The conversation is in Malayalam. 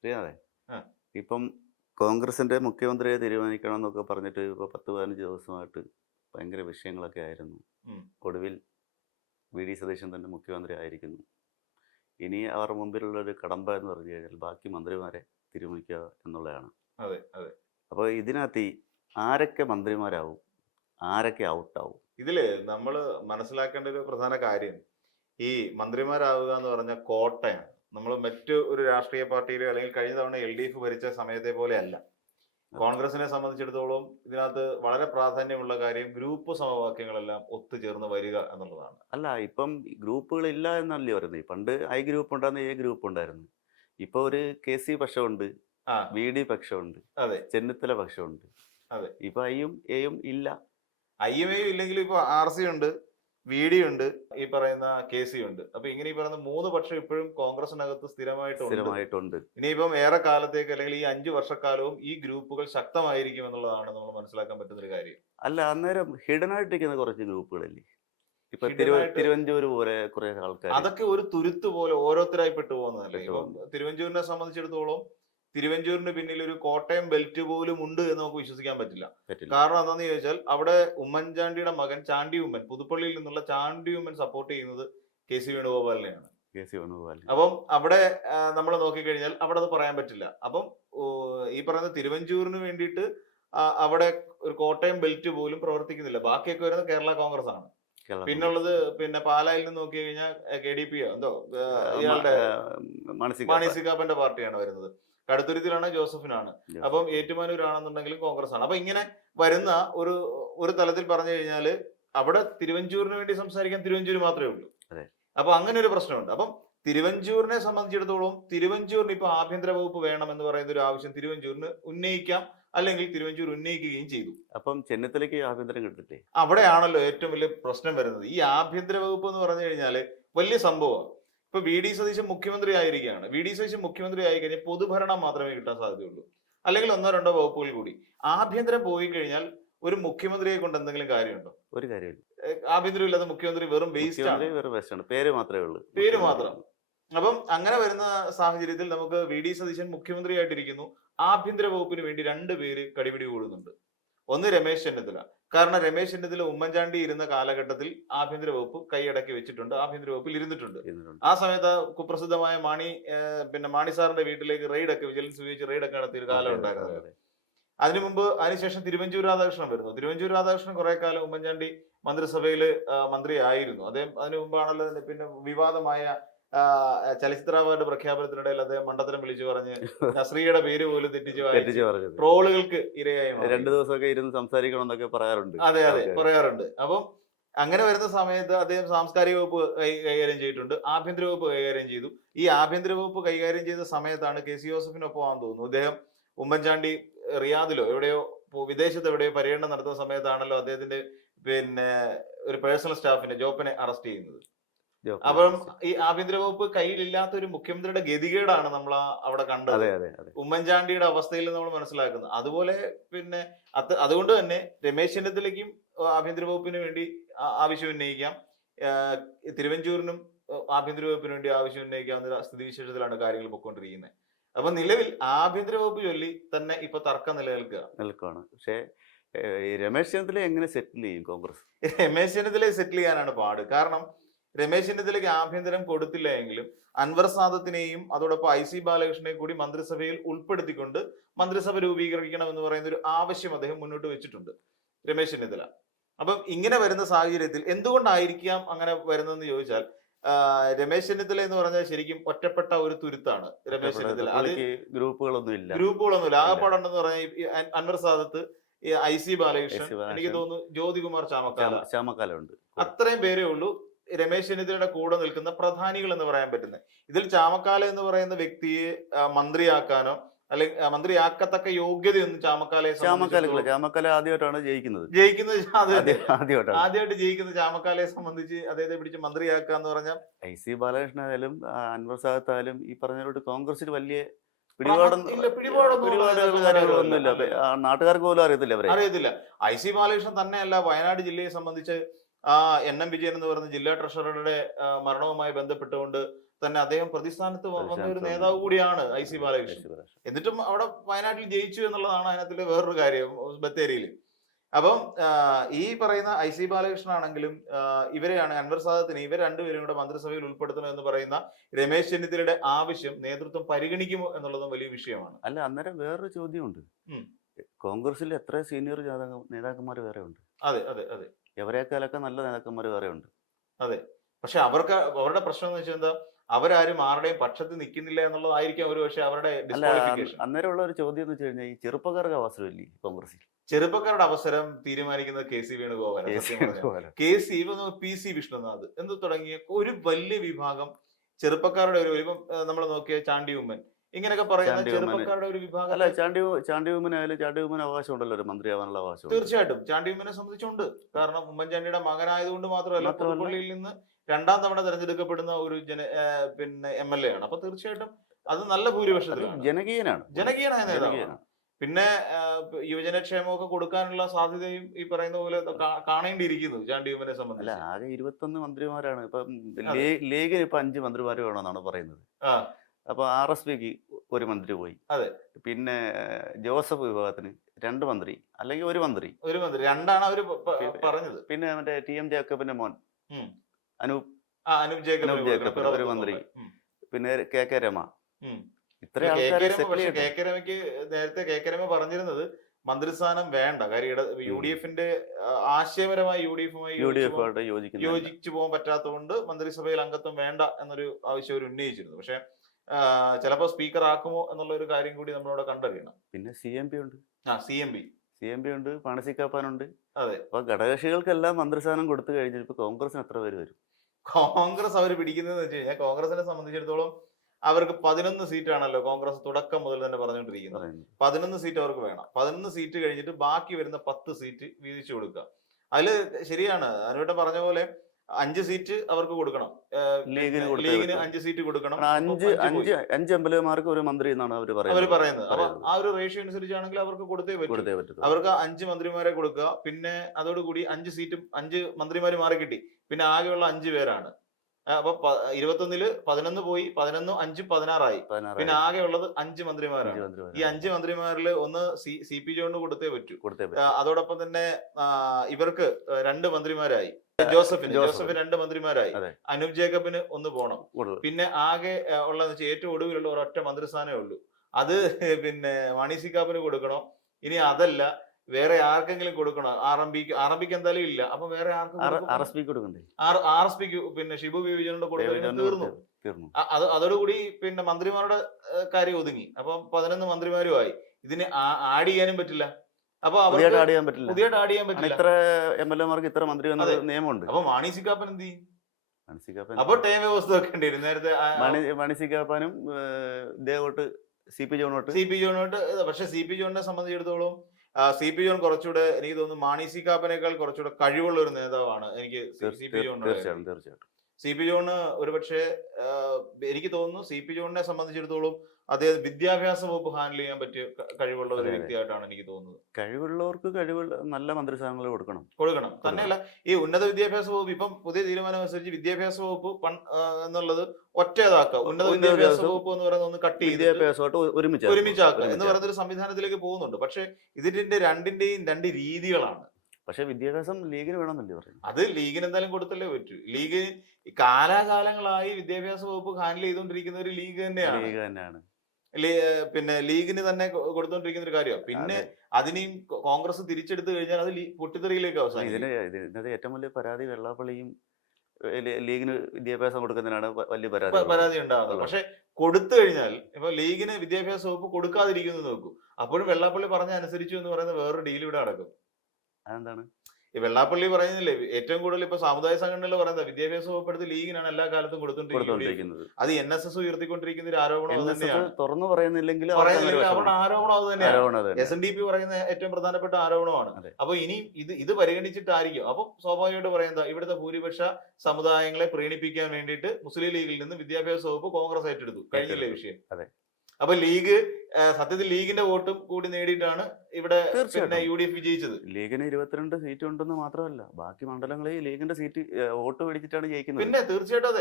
അറിയാതെ ആ. ഇപ്പം കോൺഗ്രസിന്റെ മുഖ്യമന്ത്രിയെ തീരുമാനിക്കണം എന്നൊക്കെ പറഞ്ഞിട്ട് ഇപ്പോൾ 10-15 ദിവസമായിട്ട് ഭയങ്കര വിഷയങ്ങളൊക്കെ ആയിരുന്നു. ഉം. ഒടുവിൽ വി.ഡി. സതീശൻ തന്നെ മുഖ്യമന്ത്രി ആയിരിക്കുന്നു. ഇനി അവരുടെ മുമ്പിലുള്ള ഒരു കടമ്പ എന്ന് പറഞ്ഞു കഴിഞ്ഞാൽ ബാക്കി മന്ത്രിമാരെ തീരുമാനിക്കുക എന്നുള്ളതാണ്. അതെ, അതെ. അപ്പോൾ ഇതിനകത്ത് ആരൊക്കെ മന്ത്രിമാരാവും, ആരൊക്കെ ഔട്ടാവും? ഇതില് നമ്മള് മനസ്സിലാക്കേണ്ട ഒരു പ്രധാന കാര്യം ഈ മന്ത്രിമാരാവുക എന്ന് പറഞ്ഞ കോട്ടയാണ്. നമ്മൾ മറ്റു ഒരു രാഷ്ട്രീയ പാർട്ടിയിലോ അല്ലെങ്കിൽ കഴിഞ്ഞ തവണ LDF ഭരിച്ച സമയത്തെ പോലെ അല്ല. കോൺഗ്രസിനെ സംബന്ധിച്ചിടത്തോളം ഇതിനകത്ത് വളരെ പ്രാധാന്യമുള്ള കാര്യം ഗ്രൂപ്പ് സമവാക്യങ്ങളെല്ലാം ഒത്തുചേർന്ന് വരിക എന്നുള്ളതാണ്. അല്ല, ഇപ്പം ഗ്രൂപ്പുകളില്ല എന്നല്ലേ പറയുന്നത്. പണ്ട് ഐ ഗ്രൂപ്പ് ഉണ്ടായിരുന്നു, എ ഗ്രൂപ്പ് ഉണ്ടായിരുന്നു. ഇപ്പോൾ ഒരു KC പക്ഷമുണ്ട്, ആ, VD പക്ഷമുണ്ട്, അതെ, ചെന്നിത്തല പക്ഷമുണ്ട്. അതെ. ഇപ്പൊ ഐയും എയും ഇല്ല. IMA ഇല്ലെങ്കിലും ഇപ്പൊ RC ഉണ്ട്, VD ഉണ്ട്, ഈ പറയുന്ന KC ഉണ്ട്. അപ്പൊ ഇങ്ങനെ ഈ പറയുന്ന 3 പക്ഷം ഇപ്പോഴും കോൺഗ്രസിനകത്ത് സ്ഥിരമായിട്ടുണ്ട്. സ്ഥിരമായിട്ടുണ്ട്. ഇനിയിപ്പം ഏറെ കാലത്തേക്ക് അല്ലെങ്കിൽ ഈ 5 വർഷക്കാലവും ഈ ഗ്രൂപ്പുകൾ ശക്തമായിരിക്കും എന്നുള്ളതാണ് നമ്മൾ മനസ്സിലാക്കാൻ പറ്റുന്ന ഒരു കാര്യം. അല്ല, അന്നേരം ഹിഡൻ ആയിട്ടിരിക്കുന്ന കുറച്ച് ഗ്രൂപ്പുകളില്ലേ. ഇപ്പൊ Hidden ആയിട്ട് തിരുവഞ്ചൂര് പോലെ കുറെ ആൾക്കാർ അതൊക്കെ ഒരു തുരുത്ത് പോലെ ഓരോരുത്തരായി പെട്ടുപോകുന്നതല്ലേ. ഇപ്പം പെട്ടുപോകുന്നു. തിരുവഞ്ചൂരിനെ സംബന്ധിച്ചിടത്തോളം തിരുവഞ്ചൂരിന് പിന്നിൽ ഒരു കോട്ടയം ബെൽറ്റ് പോലും ഉണ്ട് എന്ന് നമുക്ക് വിശ്വസിക്കാൻ പറ്റില്ല. പറ്റില്ല. കാരണം എന്താണെന്ന് ചോദിച്ചാൽ അവിടെ ഉമ്മൻചാണ്ടിയുടെ മകൻ ചാണ്ടി ഉമ്മൻ, പുതുപ്പള്ളിയിൽ നിന്നുള്ള ചാണ്ടി ഉമ്മൻ സപ്പോർട്ട് ചെയ്യുന്നത് KC വേണുഗോപാലിനെയാണ്. KC വേണുഗോപാൽ. അപ്പം അവിടെ നമ്മൾ നോക്കിക്കഴിഞ്ഞാൽ അവിടെ അത് പറയാൻ പറ്റില്ല. അപ്പം ഈ പറയുന്ന തിരുവഞ്ചൂരിന് വേണ്ടിയിട്ട് അവിടെ ഒരു കോട്ടയം ബെൽറ്റ് പോലും പ്രവർത്തിക്കുന്നില്ല. ബാക്കിയൊക്കെ വരുന്നത് കേരള കോൺഗ്രസ് ആണ്. കേരള പിന്നുള്ളത് പിന്നെ പാലായിൽ നിന്ന് നോക്കി കഴിഞ്ഞാൽ KDP എന്തോ ഇയാളുടെ മാണി സി കാപ്പന്റെ പാർട്ടിയാണ് വരുന്നത്. കടുത്തുരുത്തിലാണ് ജോസഫിനാണ്. അപ്പം ഏറ്റുമാനൂരാണെന്നുണ്ടെങ്കിലും കോൺഗ്രസ് ആണ്. അപ്പൊ ഇങ്ങനെ വരുന്ന ഒരു ഒരു തലത്തിൽ പറഞ്ഞു കഴിഞ്ഞാല് അവിടെ തിരുവഞ്ചൂരിന് വേണ്ടി സംസാരിക്കാൻ തിരുവഞ്ചൂര് മാത്രമേ ഉള്ളൂ. അതെ. അപ്പൊ അങ്ങനെ ഒരു പ്രശ്നമുണ്ട്. അപ്പം തിരുവഞ്ചൂരിനെ സംബന്ധിച്ചിടത്തോളം തിരുവഞ്ചൂരിന് ഇപ്പൊ ആഭ്യന്തര വകുപ്പ് വേണം എന്ന് പറയുന്ന ഒരു ആവശ്യം തിരുവഞ്ചൂരിന് ഉന്നയിക്കാം, അല്ലെങ്കിൽ തിരുവഞ്ചൂർ ഉന്നയിക്കുകയും ചെയ്തു. അപ്പം ചെന്നിത്തലയ്ക്ക് ആഭ്യന്തരം കിട്ടില്ലേ? അവിടെയാണല്ലോ ഏറ്റവും വലിയ പ്രശ്നം വരുന്നത്. ഈ ആഭ്യന്തര വകുപ്പ് എന്ന് പറഞ്ഞു കഴിഞ്ഞാല് വലിയ സംഭവമാണ്. ഇപ്പൊ VD സതീശൻ മുഖ്യമന്ത്രി ആയിരിക്കുകയാണ്. VD സതീശൻ മുഖ്യമന്ത്രി ആയി കഴിഞ്ഞാൽ പൊതുഭരണം മാത്രമേ കിട്ടാൻ സാധ്യതയുള്ളൂ, അല്ലെങ്കിൽ 1-2 വകുപ്പുകൾ കൂടി. ആഭ്യന്തരം പോയി കഴിഞ്ഞാൽ ഒരു മുഖ്യമന്ത്രിയെ കൊണ്ട് എന്തെങ്കിലും കാര്യമുണ്ടോ? ഒരു കാര്യമില്ല. ആഭ്യന്തരം ഇല്ലാത്ത മുഖ്യമന്ത്രി വെറും വേസ്റ്റ് ആണ്, വെറും വേസ്റ്റാണ്. പേര് മാത്രമേ ഉള്ളൂ, പേര് മാത്രം. അപ്പം അങ്ങനെ വരുന്ന സാഹചര്യത്തിൽ നമുക്ക് VD സതീശൻ മുഖ്യമന്ത്രിയായിട്ടിരിക്കുന്നു. ആഭ്യന്തര വകുപ്പിന് വേണ്ടി 2 പേര് കടിപിടി കൂടുന്നുണ്ട്. ഒന്ന് രമേശ് ചെന്നിത്തല. കാരണം രമേശ് ചെന്നിത്തല ഉമ്മൻചാണ്ടി ഇരുന്ന കാലഘട്ടത്തിൽ ആഭ്യന്തര വകുപ്പ് കൈയടക്കി വെച്ചിട്ടുണ്ട്, ആഭ്യന്തര വകുപ്പിൽ ഇരുന്നിട്ടുണ്ട്. ആ സമയത്ത് കുപ്രസിദ്ധമായ മാണി സാറിന്റെ വീട്ടിലേക്ക് റെയ്ഡൊക്കെ വിജിലൻസ് ഉപയോഗിച്ച് റെയ്ഡൊക്കെ നടത്തിയ ഒരു കാലം ഉണ്ടായിരുന്നത്. അതിനുശേഷം തിരുവഞ്ചൂർ രാധാകൃഷ്ണൻ വരുന്നു. തിരുവഞ്ചൂർ രാധാകൃഷ്ണൻ കുറെ കാലം ഉമ്മൻചാണ്ടി മന്ത്രിസഭയിൽ മന്ത്രിയായിരുന്നു. അദ്ദേഹം അതിനു മുമ്പാണല്ലോ പിന്നെ വിവാദമായ ചലച്ചിത്ര അവാർഡ് പ്രഖ്യാപനത്തിനിടയിൽ അദ്ദേഹം മണ്ടത്തരം വിളിച്ചു പറഞ്ഞ് നസ്രിയയുടെ പേര് പോലും തെറ്റിച്ച് ട്രോളുകൾക്ക് ഇരയായി 2 ദിവസമൊക്കെ ഇരുന്ന് സംസാരിക്കണം എന്നൊക്കെ പറയാറുണ്ട്. അതെ, അതെ, പറയാറുണ്ട്. അപ്പം അങ്ങനെ വരുന്ന സമയത്ത് അദ്ദേഹം സാംസ്കാരിക വകുപ്പ് കൈകാര്യം ചെയ്തിട്ടുണ്ട്, ആഭ്യന്തര വകുപ്പ് കൈകാര്യം ചെയ്തു. ഈ ആഭ്യന്തര വകുപ്പ് കൈകാര്യം ചെയ്ത സമയത്താണ് KC ജോസഫിനൊപ്പം ആണെന്ന് തോന്നുന്നു അദ്ദേഹം ഉമ്മൻചാണ്ടി റിയാദിലോ എവിടെയോ വിദേശത്ത് എവിടെയോ പര്യടനം നടത്തുന്ന സമയത്താണല്ലോ അദ്ദേഹത്തിന്റെ ഒരു പേഴ്സണൽ സ്റ്റാഫിനെ ജോപ്പിനെ അറസ്റ്റ് ചെയ്യുന്നത്. അപ്പം ഈ ആഭ്യന്തര വകുപ്പ് കയ്യിലില്ലാത്ത ഒരു മുഖ്യമന്ത്രിയുടെ ഗതികേടാണ് നമ്മൾ അവിടെ കണ്ടത്. ഉമ്മൻചാണ്ടിയുടെ അവസ്ഥയിൽ നമ്മൾ മനസ്സിലാക്കുന്നത്. അതുപോലെ അതുകൊണ്ട് തന്നെ രമേശ് ചെന്നിത്തലയ്ക്കും ആഭ്യന്തര വകുപ്പിന് വേണ്ടി ആവശ്യം ഉന്നയിക്കാം, തിരുവഞ്ചൂരിനും ആഭ്യന്തര വകുപ്പിന് വേണ്ടി ആവശ്യം ഉന്നയിക്കാവുന്ന സ്ഥിതിവിശേഷത്തിലാണ് കാര്യങ്ങൾ പൊയ്ക്കൊണ്ടിരിക്കുന്നത്. അപ്പൊ നിലവിൽ ആഭ്യന്തര വകുപ്പ് ചൊല്ലി തന്നെ ഇപ്പൊ തർക്കം നിൽക്കുകയാണ്. പക്ഷേ രമേശ് ചെന്നിത്തല എങ്ങനെ സെറ്റിൽ ചെയ്യും കോൺഗ്രസ്? രമേശ് ചെന്നിത്തലയെ സെറ്റിൽ ചെയ്യാനാണ് പാട്. കാരണം രമേശ് ചെന്നിത്തലയ്ക്ക് ആഭ്യന്തരം കൊടുത്തില്ല എങ്കിലും അൻവർ സാദത്തിനെയും അതോടൊപ്പം IC ബാലകൃഷ്ണനെയും കൂടി മന്ത്രിസഭയിൽ ഉൾപ്പെടുത്തിക്കൊണ്ട് മന്ത്രിസഭ രൂപീകരിക്കണം എന്ന് പറയുന്ന ഒരു ആവശ്യം അദ്ദേഹം മുന്നോട്ട് വെച്ചിട്ടുണ്ട്, രമേശ് ചെന്നിത്തല. അപ്പം ഇങ്ങനെ വരുന്ന സാഹചര്യത്തിൽ എന്തുകൊണ്ടായിരിക്കാം അങ്ങനെ വരുന്നതെന്ന് ചോദിച്ചാൽ രമേശ് ചെന്നിത്തല എന്ന് പറഞ്ഞാൽ ശരിക്കും ഒറ്റപ്പെട്ട ഒരു തുരുത്താണ് രമേശ് ചെന്നിത്തല. അത് ഗ്രൂപ്പുകളൊന്നുമില്ല. ആകെപ്പാടുണ്ടെന്ന് പറഞ്ഞാൽ അൻവർ സാദത്ത്, IC ബാലകൃഷ്ണൻ, എനിക്ക് തോന്നുന്നു ജ്യോതികുമാർ ചാമക്കാല ഉണ്ട്. അത്രയും പേരേ ഉള്ളൂ രമേശ് ചെന്നിത്തലയുടെ കൂടെ നിൽക്കുന്ന പ്രധാനികൾ എന്ന് പറയാൻ പറ്റുന്നത്. ഇതിൽ ചാമക്കാല എന്ന് പറയുന്ന വ്യക്തിയെ മന്ത്രിയാക്കാനോ അല്ലെങ്കിൽ മന്ത്രിയാക്കത്തക്ക യോഗ്യതയൊന്നും ചാമക്കാല ആദ്യമായിട്ടാണ് ആദ്യമായിട്ട് ജയിക്കുന്ന ചാമക്കാലയെ സംബന്ധിച്ച് അദ്ദേഹത്തെ പിടിച്ച് മന്ത്രിയാക്കാന്ന് പറഞ്ഞാൽ IC ബാലകൃഷ്ണൻ ആയാലും അൻവർ സാദത്ത് ആയാലും ഈ പറഞ്ഞ കോൺഗ്രസിൽ വലിയ നാട്ടുകാർക്ക് പോലും അറിയത്തില്ല. IC ബാലകൃഷ്ണൻ തന്നെയല്ല, വയനാട് ജില്ലയെ സംബന്ധിച്ച് NM വിജയൻ എന്ന് പറയുന്ന ജില്ലാ ട്രഷററുടെ മരണവുമായി ബന്ധപ്പെട്ടുകൊണ്ട് തന്നെ അദ്ദേഹം പ്രതിസ്ഥാനത്ത് വന്ന ഒരു പ്രതിസ്ഥാനത്ത് നേതാവ് വന്നു. കൂടിയാണ് ഐ.സി. ബാലകൃഷ്ണൻ. എന്നിട്ടും അവിടെ വയനാട്ടിൽ ജയിച്ചു എന്നുള്ളതാണ് അതിനകത്തിലെ വേറൊരു കാര്യം ബത്തേരിയിൽ. അപ്പം ഈ പറയുന്ന ഐ.സി. ബാലകൃഷ്ണൻ ആണെങ്കിലും ഇവരെയാണ് അൻവർ സാദത്തിനെ ഇവർ രണ്ടുപേരും കൂടെ മന്ത്രിസഭയിൽ ഉൾപ്പെടുത്തണം എന്ന് പറയുന്ന രമേശ് ചെന്നിത്തലയുടെ ആവശ്യം നേതൃത്വം പരിഗണിക്കുമോ എന്നുള്ളതും വലിയ വിഷയമാണ്. അല്ല, അന്നേരം വേറൊരു ചോദ്യമുണ്ട്. ഉം. കോൺഗ്രസിൽ എത്ര സീനിയർ നേതാക്കന്മാർ വേറെ ഉണ്ട്. അതെ അതെ അതെ എവരെക്കാളൊക്കെ നല്ല നേതാക്കന്മാർ വേറെ ഉണ്ട്. അതെ. പക്ഷെ അവരുടെ പ്രശ്നം എന്ന് വെച്ചാൽ എന്താ, അവരാരും ആരുടെയും പക്ഷത്ത് നിൽക്കുന്നില്ല എന്നുള്ളതായിരിക്കും ഒരു പക്ഷെ അവരുടെ അല്ല, ഡിസ്ക്വാളിഫിക്കേഷൻ. അന്നേരമുള്ള ഒരു ചോദ്യം എന്ന് വെച്ച് കഴിഞ്ഞാൽ ഈ ചെറുപ്പക്കാർക്ക് അവസരമില്ലേ കോൺഗ്രസിൽ? ചെറുപ്പക്കാരുടെ അവസരം തീരുമാനിക്കുന്നത് K C Venugopal. K C P C Vishnunath എന്ന് തുടങ്ങിയ ഒരു വലിയ വിഭാഗം ചെറുപ്പക്കാരുടെ ഒരു ഇപ്പം നമ്മൾ നോക്കിയ ചാണ്ടി ഉമ്മൻ ഇങ്ങനെയൊക്കെ പറയുന്ന ചാണ്ടി ഉമ്മൻ. ചെറുപ്പക്കാരുടെ ഒരു വിഭാഗം. അല്ല, ചാണ്ടി ഉമ്മനായാലും ചാണ്ടി ഉമ്മന് അവകാശം ഉണ്ടല്ലോ ഒരു മന്ത്രിയാവാനുള്ള അവകാശം. തീർച്ചയായിട്ടും ചാണ്ടി ഉമ്മനെ സംബന്ധിച്ചുണ്ട്. കാരണം ഉമ്മൻചാണ്ടിയുടെ മകനായതുകൊണ്ട് മാത്രമല്ല പുതുപ്പള്ളിയിൽ നിന്ന് 2ാം തവണ തെരഞ്ഞെടുക്കപ്പെടുന്ന ഒരു പിന്നെ MLA ആണ്. അപ്പൊ തീർച്ചയായിട്ടും അത് നല്ല ഭൂരിപക്ഷത്തിലാണ്. ജനകീയനായ നേതാവാണ്. പിന്നെ യുവജനക്ഷേമമൊക്കെ കൊടുക്കാനുള്ള സാധ്യതയും ഈ പറയുന്ന പോലെ കാണേണ്ടിയിരിക്കുന്നു ചാണ്ടി ഉമ്മനെ അല്ല, സംബന്ധിച്ച്. ആകെ 21 മന്ത്രിമാരാണ്. ഇപ്പം ലീഗിന് ഇപ്പൊ 5 മന്ത്രിമാർ വേണമെന്നാണ് പറയുന്നത്. ആ അപ്പൊ RSPക്ക് ഒരു മന്ത്രി പോയി. അതെ. പിന്നെ ജോസഫ് വിഭാഗത്തിന് 2 മന്ത്രി അല്ലെങ്കിൽ ഒരു മന്ത്രി. രണ്ടാണ് അവര് പറഞ്ഞത്. പിന്നെ മറ്റേ TM ജേക്കബിന്റെ മോൻ അനൂപ് അനൂപ് ജേക്കബ് ഒരു മന്ത്രി. പിന്നെ KK രമ. ഇത്ര കെ ആൾക്കാരെ കെ രമയ്ക്ക് നേരത്തെ കെ രമ പറഞ്ഞിരുന്നത് മന്ത്രിസ്ഥാനം വേണ്ട, കാര്യം UDF-ന്റെ ആശയപരമായി UDF-മായി യോജിച്ചു പോകാൻ പറ്റാത്തതുകൊണ്ട് മന്ത്രിസഭയിൽ അംഗത്വം വേണ്ട എന്നൊരു ആവശ്യം അവർ ഉന്നയിച്ചിരുന്നു. പക്ഷെ ചിലപ്പോ സ്പീക്കർ ആക്കുമോ എന്നുള്ള ഒരു കാര്യം കൂടി നമ്മളവിടെ കണ്ടറിയണം. പിന്നെ CMP ഉണ്ട്. CMP ഉണ്ട്, പാണസിക്കാപ്പാനുണ്ട്. അതെ. അപ്പൊ ഘടകകക്ഷികൾക്കെല്ലാം മന്ത്രിസ്ഥാനം കൊടുത്തു കഴിഞ്ഞാൽ ഇപ്പൊ കോൺഗ്രസിന് എത്ര പേര് വരും? കോൺഗ്രസ് അവർ പിടിക്കുന്നതെന്ന് വെച്ച് കഴിഞ്ഞാൽ കോൺഗ്രസിനെ സംബന്ധിച്ചിടത്തോളം അവർക്ക് 11 സീറ്റാണല്ലോ കോൺഗ്രസ് തുടക്കം മുതൽ തന്നെ പറഞ്ഞുകൊണ്ടിരിക്കുന്നത്. 11 സീറ്റ് അവർക്ക് വേണം. 11 സീറ്റ് കഴിഞ്ഞിട്ട് ബാക്കി വരുന്ന 10 സീറ്റ് വീതിച്ചു കൊടുക്കുക. അതില് ശരിയാണ് അനുവേട്ടൻ പറഞ്ഞ പോലെ 5 സീറ്റ് അവർക്ക് കൊടുക്കണം. ലീഗിന് 5 സീറ്റ് കൊടുക്കണം. 5 MLA-മാർക്ക് ഒരു മന്ത്രി എന്നാണ് അവർ പറയുന്നത്. അപ്പൊ ആ ഒരു റേഷ്യോ അനുസരിച്ചാണെങ്കിൽ അവർക്ക് കൊടുത്തേ പറ്റും. അവർക്ക് 5 മന്ത്രിമാരെ കൊടുക്കുക. പിന്നെ അതോടുകൂടി 5 സീറ്റും 5 മന്ത്രിമാര് മാറി കിട്ടി. പിന്നെ ആകെയുള്ള 5 പേരാണ്. അപ്പൊ 21-ല് 11 പോയി, 11 5 16 പിന്നെ ആകെ ഉള്ളത് 5 മന്ത്രിമാരാണ്. ഈ 5 മന്ത്രിമാരില് ഒന്ന് CP ജോണിന് കൊടുത്തേ പറ്റൂ. അതോടൊപ്പം തന്നെ ഇവർക്ക് 2 മന്ത്രിമാരായി. ജോസഫിന് 2 മന്ത്രിമാരായി. അനൂപ് ജേക്കബിന് 1 പോണം. പിന്നെ ആകെ ഉള്ളതെന്ന് വെച്ചാൽ ഏറ്റവും ഒടുവിലുള്ള ഒരൊറ്റ മന്ത്രിസ്ഥാനമേ ഉള്ളൂ. അത് പിന്നെ മാണി സി കാപ്പന് കൊടുക്കണം. ഇനി അതല്ല വേറെ ആർക്കെങ്കിലും കൊടുക്കണോ? RMPക്ക് എന്തായാലും ഇല്ല. അപ്പൊ വേറെ RSPക്ക് പിന്നെ ഷിബു വിജയനോട് കൊടുത്തു തീർന്നു. അതോടുകൂടി പിന്നെ മന്ത്രിമാരുടെ കാര്യം ഒതുങ്ങി. അപ്പൊ 11 മന്ത്രിമാരുമായി. ഇതിന് ആഡ് ചെയ്യാനും പറ്റില്ല. അപ്പൊ പുതിയതായിട്ട് ആഡ് ചെയ്യാൻ പറ്റില്ല. ഇത്ര MLA-മാർക്ക് ഇത്ര മന്ത്രി വന്ന നിയമമുണ്ട്. അപ്പൊ മാണി സി കാപ്പൻ എന്ത് ചെയ്യും? അപ്പൊ ടൈം വ്യവസ്ഥ വെക്കേണ്ടി വരും. നേരത്തെ മാണി സി കാപ്പാനും CP ജോണോട്ട്. പക്ഷെ CP ജോണിനെ സംബന്ധിച്ചിടത്തോളം CP ജോൺ കുറച്ചുകൂടെ എനിക്ക് തോന്നുന്നു മാണി സി കാപ്പനേക്കാൾ കുറച്ചുകൂടെ കഴിവുള്ള ഒരു നേതാവാണ് എനിക്ക് CP ജോൺ. തീർച്ചയായിട്ടും CP ജോണ് ഒരുപക്ഷെ എനിക്ക് തോന്നുന്നു CP ജോണിനെ സംബന്ധിച്ചിടത്തോളം അദ്ദേഹം വിദ്യാഭ്യാസ വകുപ്പ് ഹാൻഡിൽ ചെയ്യാൻ പറ്റിയ കഴിവുള്ള ഒരു വ്യക്തിയായിട്ടാണ് എനിക്ക് തോന്നുന്നത്. കഴിവുള്ളവർക്ക് നല്ല മന്ത്രിസ്ഥാനങ്ങൾ കൊടുക്കണം. തന്നെയല്ല ഈ ഉന്നത വിദ്യാഭ്യാസ വകുപ്പ് ഇപ്പം പുതിയ തീരുമാനം അനുസരിച്ച് വിദ്യാഭ്യാസ വകുപ്പ് എന്നുള്ളത് ഒറ്റേതാക്കുക. ഉന്നത വിദ്യാഭ്യാസ വകുപ്പ് എന്ന് പറയുന്നത് ഒന്ന് കട്ട് ചെയ്ത് ഒരുമിച്ചാക്കുക എന്ന് പറയുന്ന ഒരു സംവിധാനത്തിലേക്ക് പോകുന്നുണ്ട്. പക്ഷെ ഇതിന്റെ രണ്ടിന്റെയും 2 രീതികളാണ്. പക്ഷെ വിദ്യാഭ്യാസം ലീഗിന് വേണമെന്നല്ലേ പറയുന്നത്? അത് ലീഗിന് എന്തായാലും കൊടുത്തല്ലേ പറ്റൂ. ലീഗ് കാലാകാലങ്ങളായി വിദ്യാഭ്യാസ വകുപ്പ് ഹാൻഡിൽ ചെയ്തുകൊണ്ടിരിക്കുന്ന ഒരു ലീഗ് തന്നെയാണ്. പിന്നെ ലീഗിന് തന്നെ കൊടുത്തോണ്ടിരിക്കുന്ന ഒരു കാര്യമാണ്. പിന്നെ അതിനെയും കോൺഗ്രസ് തിരിച്ചെടുത്തു കഴിഞ്ഞാൽ അത് പൊട്ടിത്തെറിയിലേക്ക് അവസാനിക്കും. ഇതിനകത്ത് ഏറ്റവും വലിയ പരാതി വെള്ളാപ്പള്ളിയും ലീഗിന് വിദ്യാഭ്യാസം കൊടുക്കുന്നതിനാണ് വലിയ പരാതി ഉണ്ടാകുന്നത്. പക്ഷെ കൊടുത്തു കഴിഞ്ഞാൽ ഇപ്പൊ ലീഗിന് വിദ്യാഭ്യാസ വകുപ്പ് കൊടുക്കാതിരിക്കുന്നു നോക്കൂ. അപ്പോഴും വെള്ളാപ്പള്ളി പറഞ്ഞ അനുസരിച്ചു എന്ന് പറയുന്ന വേറൊരു ഡീൽ ഇവിടെ നടക്കും. അതെന്താണ്? ഈ വെള്ളാപ്പള്ളി പറയുന്നില്ലേ ഏറ്റവും കൂടുതൽ ഇപ്പൊ സാമുദായിക സംഘടനകൾ പറയുന്നത് വിദ്യാഭ്യാസ വകുപ്പ് എടുത്ത് ലീഗിനാണ് എല്ലാ കാലത്തും കൊടുത്തോണ്ടിരിക്കുന്നത്. അത് NSS ഉയർത്തിക്കൊണ്ടിരിക്കുന്ന ഒരു ആരോപണം തന്നെയാണ്. തുറന്നു പറയുന്നില്ലെങ്കിൽ അവരുടെ ആരോപണം അത് തന്നെയാണ്. SNDP പറയുന്ന ഏറ്റവും പ്രധാനപ്പെട്ട ആരോപണമാണ്. അപ്പൊ ഇനി ഇത് പരിഗണിച്ചിട്ടായിരിക്കും. അപ്പൊ സ്വാഭാവികമായിട്ട് പറയുന്നത് ഇവിടുത്തെ ഭൂരിപക്ഷ സമുദായങ്ങളെ പ്രീണിപ്പിക്കാൻ വേണ്ടിയിട്ട് മുസ്ലിം ലീഗിൽ നിന്ന് വിദ്യാഭ്യാസ വകുപ്പ് കോൺഗ്രസ് ഏറ്റെടുത്തു. കഴിഞ്ഞില്ലേ വിഷയം? അപ്പൊ ലീഗ് സത്യത്തിൽ ലീഗിന്റെ വോട്ടും കൂടി നേടിയിട്ടാണ് ഇവിടെ UDF വിജയിച്ചത്. ലീഗിന് 22 സീറ്റ് ഉണ്ടെന്ന് മാത്രമല്ല ബാക്കി മണ്ഡലങ്ങളിൽ ലീഗിന്റെ സീറ്റ് വോട്ട് പിടിച്ചിട്ടാണ് ജയിക്കുന്നത്. പിന്നെ തീർച്ചയായിട്ടും അതെ.